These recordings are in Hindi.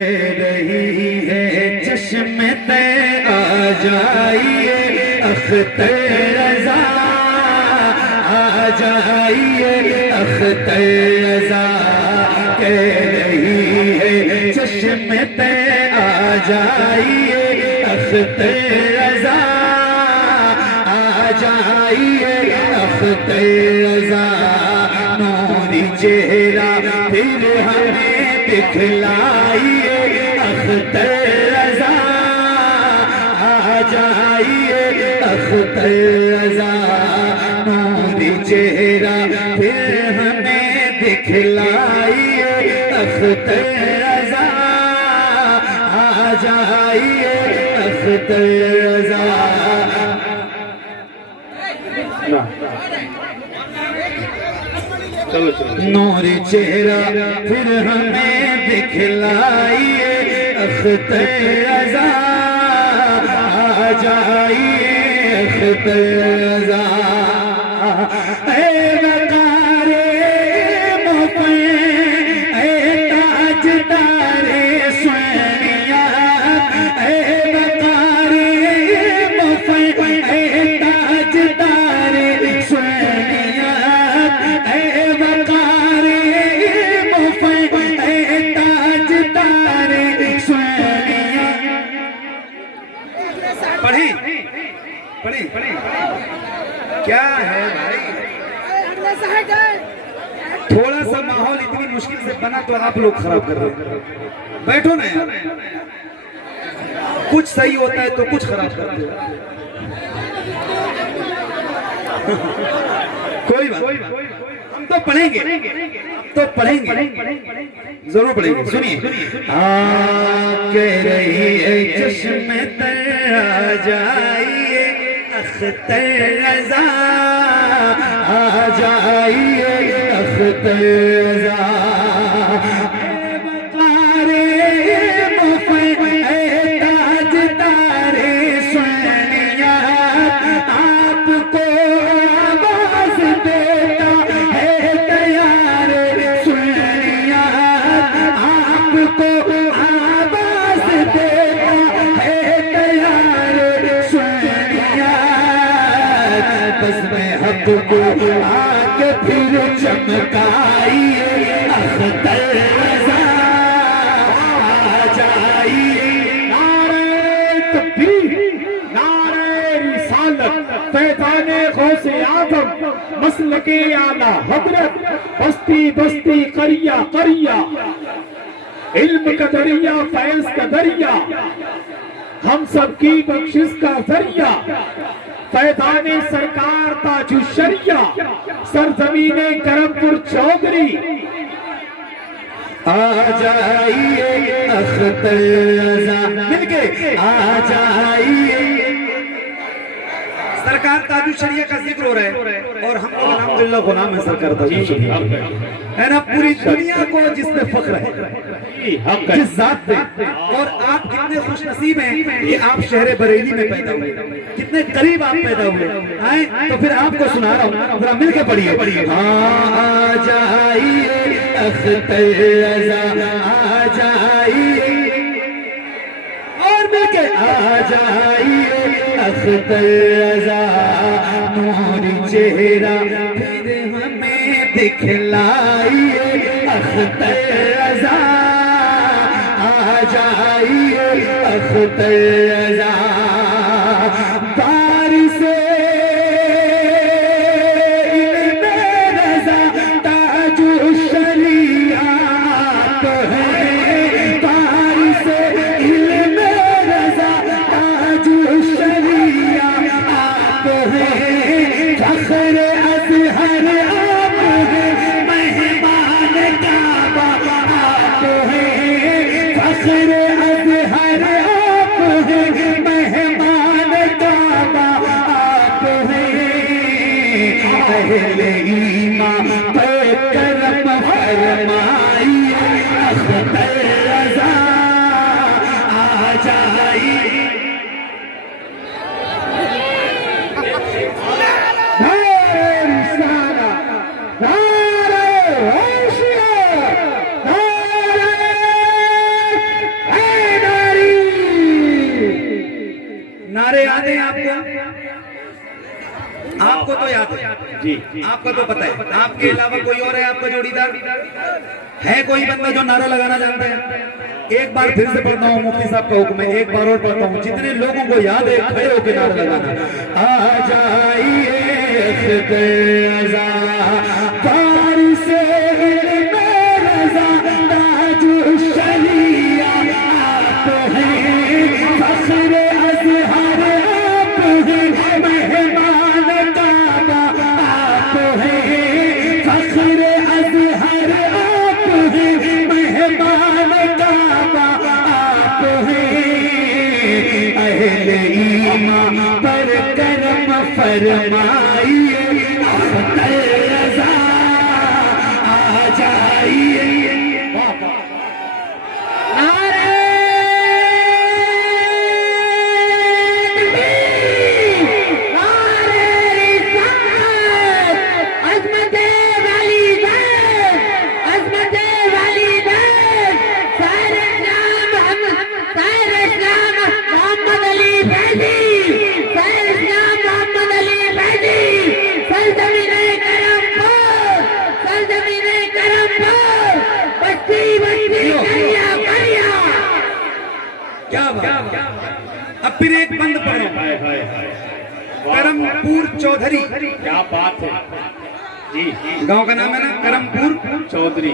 रही है चश्मे पे आ जाइए अख्तर रज़ा, आ जाइए अख्तर रज़ा। कह रही है चश्मे पे आ जाइए अख्तर रज़ा, आ जाइए अख्तर रज़ा। नूरी चेहरा फिर हमें दिखलाइए अख्तर रज़ा, आ जाइए अख्तर रज़ा। नूरी चेहरा फिर हमें दिखलाइए अख्तर रज़ा, आ जाइए अख्तर रज़ा। नूर चेहरा फिर हमें दिखलाइए अख्तर रज़ा, आ जाइए अख्तर रज़ा। ऐ वक़ारे मुफ़े, ऐ ताजदारे सोनिया, ऐ वक़ारे मुफ़े, ऐ ताजदारे सोनिया, ऐ वक़ारे मुफ़े, ऐ ताजदारे सोनिया। पढ़ी पढ़ी पढ़ी क्या है भाई? थोड़ा सा माहौल इतनी मुश्किल से बना तो आप लोग खराब कर रहे हैं। बैठो ना यार, कुछ सही होता है तो कुछ खराब करते हो। कोई बात, हम तो पढ़ेंगे, तो पढ़ेंगे, जरूर पढ़ेंगे। सुनिए, कह रही है चश्मे तर आ जाइए अख्तर रज़ा, आ जाइए अख्तर रज़ा। वक़ारे मुफ़े, ऐ ताजदारे सोनिया, आपको आवाज़ देता है तैयार सोनिया, आपको आवाज़ देता है तैयार सोनिया। बस मैं हक को आके फिर चमकाइए अख्तर रज़ा, आ जाइए। नारे तकबीर, नारे रिसालत, फैज़ाने गौसे आज़म, मसलके आला हज़रत, बस्ती बस्ती करिया करिया, इल्म का दरिया फैज़ का दरिया, हम सबकी बख्शिश का जरिया, फैज़ाने सरकार ताजु शरिया, सरजमीने करमपुर चौधरी। आ जाइए अख्तर रज़ा, मिलके आ जाइए। सरकार ताजु शरिया का जिक्र हो रहा है और हम लोग अल्हम्दुलिल्लाह गुलाम है सरकार ताजु शरिया, है ना। पूरी दुनिया को जिसपे फख्र है, जिस जात पे। और आप कितने खुशनसीब हैं कि आप शहर बरेली में पैदा हुए, कितने करीब आप पैदा हुए हैं। तो फिर आपको सुना रहा हूँ, जरा मिलके पढ़िए। आ जाइए अख्तर रज़ा, आ जाइए, और मिलके आ जाइए अख्तर रज़ा। नूरी चेहरा फिर हमें दिखलाइए अख्तर रज़ा, आ जाइए अख्तर रज़ा। बारिशे इल्म रज़ा ताजु शरिया आप हैं, बारिशे इल्म रज़ा ताजु शरिया आप हैं, फख्र अज़हर आप हैं, मेहमान काबा आप हैं, फख्र अज़हर आप हैं, मेहमान काबा आप हैं। अहले ईमान पे करम फरमाइए अख्तर रज़ा, आ जाइए। नारे रिसालत, नारे होशियार, नारे आपको तो याद है जी, आपका तो पता है। आपके अलावा कोई और है आपका जोड़ीदार? है कोई बंदा जो नारा लगाना जानता है? एक बार फिर से पढ़ता हूँ, मुफ्ती साहब का हुक्म है, एक बार और पढ़ता हूँ। जितने लोगों को याद है खड़े होकर नारा लगाना। आ जाइए पर करम फरमाइए, आ जाइए। अब फिर एक बंद पढ़ो, करमपुर चौधरी। क्या बात है जी, गांव का नाम है ना करमपुर चौधरी।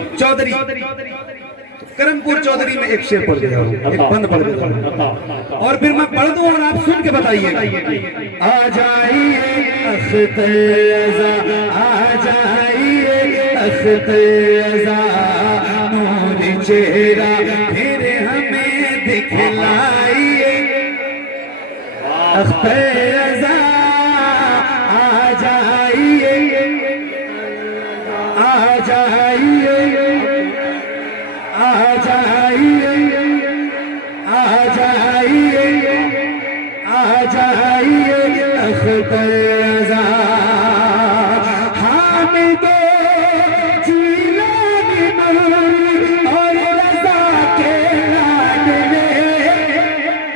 करमपुर चौधरी में एक शेर पढ़ दिया, एक बंद पढ़ दिया, और फिर मैं पढ़ दूं और आप सुन के बताइए। आ जाइए अख्तर रज़ा, आ जाइए अख्तर रज़ा, नूर चेहरा फिर हमें दिखलाइए। अख्तर रज़ा आ जाइए, आ जाइए, आ जाइए, आ जाइए, आ जाइए अख्तर रज़ा। हामिदो जीलानी नूरी और रज़ा के लाडले।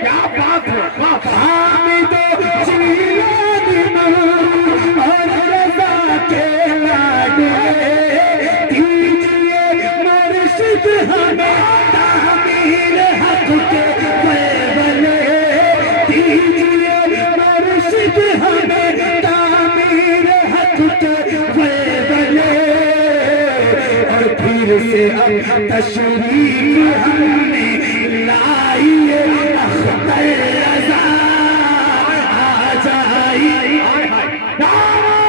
क्या बात है, हामिदो जीलानी नूरी और रज़ा के लाडले, दीजिए मुर्शिद हमें तामीर हक के फैसले, दीजिए मुर्शिद हमें तामीर हक के फैसले। और फिर से अब तशरीफ हमने लाइए, अख्तर रज़ा आ जाइए। नारे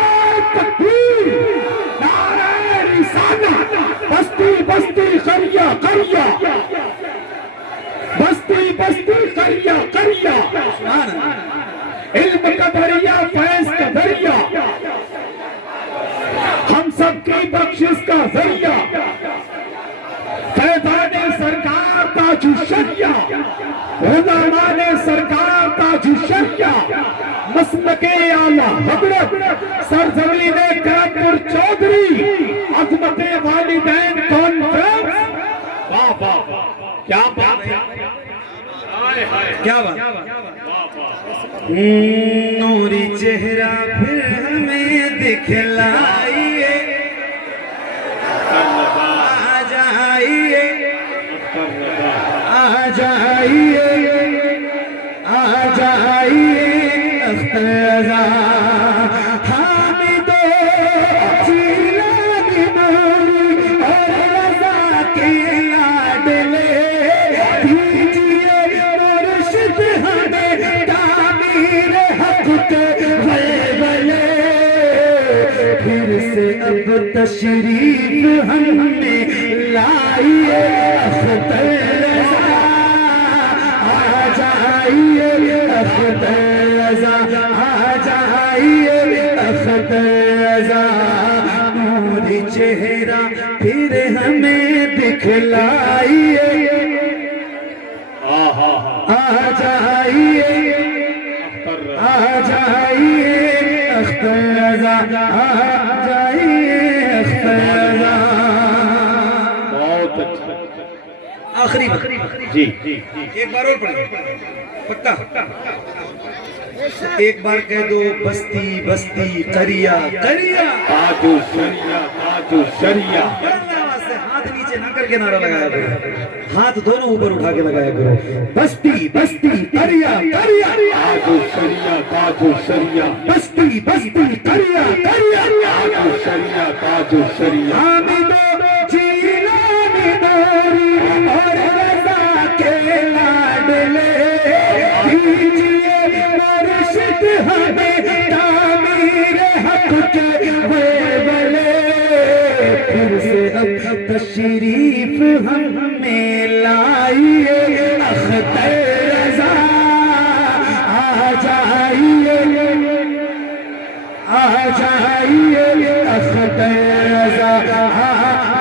तकबीर, नारे रिसालत, बस्ती बस्ती करिया करिया, बस्ती बस्ती करिया करिया, इल्म का दरिया फैज़ का दरिया, हम सबकी बख्शिश का जरिया, फैज़ाने सरकार ताजु शरिया, उलमाने सरकार ताजु शरिया, मसलके आला हज़रत सरज़मीने करमपुर चौधरी, अज़मते वालिदैन कॉन्फ्रेंस। वाह वाह, क्या बात है, क्या बात। नूरी चेहरा फिर हमें दिखलाइए, आ जाइए, आ जाइए, आ जाइए अख्तर रज़ा। हामिदो जीलानी नूरी और रज़ा के लाडले, दीजिए मुर्शिद हमें तामीर हक के फैसले। फिर से अब तशरीफ हमने लाइए, अख्तर रज़ा आ जाइए, अख्तर रज़ा आ जाइए, अख्तर रज़ा, नूर चेहरा फिर हमें दिखलाइए। आ जाइए, आ जाइए अख्तर रज़ा, आ जाइए अख्तर रज़ा। बहुत अच्छा, आखिरी जी, एक बार और पढ़िए, पक्का। एक बार कह दो बस्ती बस्ती करिया करिया ताजो शरिया ताजो शरिया। हाथ नीचे ना करके नारा लगाया करो, हाथ दोनों ऊपर उठा के लगाया करो। बस्ती बस्ती करिया करिया ताजो शरिया ताजो शरिया। बस्ती बस्ती करिया करिया ताजो शरिया ताजो शरिया। हामिदो जीलानी दोरी और रज़ा के लाडले दीजिए मुर्शिद हमें तामीर हक के वेवले। फिर से अब तशरीफ हमें लाइए अख्तर रज़ा आ जाइए अख्तर रज़ा आ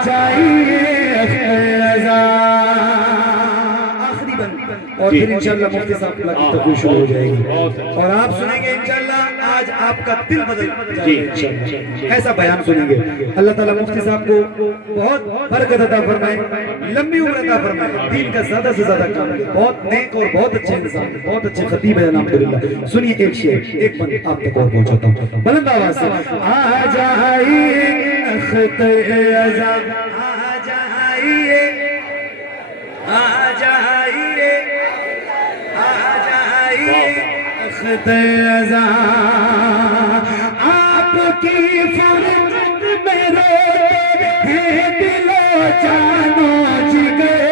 जाइए अख्तर रज़ा। आखिरी बंद और फिर इंशाल्लाह मुफ्ती साहब की तकरीर शुरू हो जाएगी और आप सुनेंगे इंशाल्लाह आज आपका दिल बदल जाएगा। ऐसा बयान सुनेंगे। अल्लाह ताला मुफ्ती साहब को बहुत बरकत अता फरमाए, लंबी उम्र अता फरमाए, दीन का ज्यादा से ज्यादा काम करे। बहुत नेक और बहुत अच्छे इंसान, बहुत अच्छे खतीब है अल्हम्दुलिल्लाह। सुनिए एक शेर, एक बंद आप तक और पहुंचाता हूं बुलंद आवाज से। आ जाइए अख्तर रज़ा आ जाइए आ जाइए आ जाइए अख्तर रज़ा। आपकी फुर्सत में रोते हैं दिलो जानो जिगर।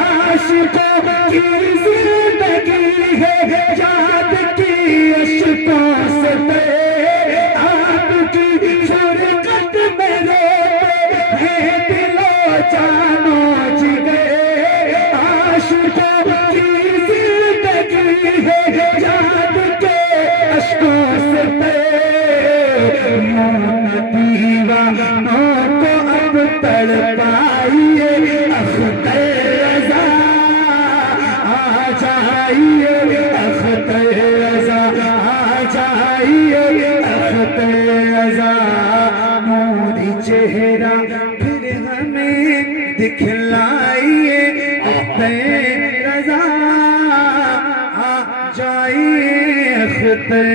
आशिकों की जिंदगी है याद की अश्कों से आपकी फुर्सत में रोते हैं दिलो जानो जिगर। आशिकों की जिंदगी है याद के अश्कों से दीवानों को अब तड़पाइए अख्तर रज़ा आ जाइए अख्तर रज़ा आ जाइए अख्तर रज़ा। मोरी चेहरा फिर हमें दिखलाइए अख्तर रज़ा आ जाइए अख्तर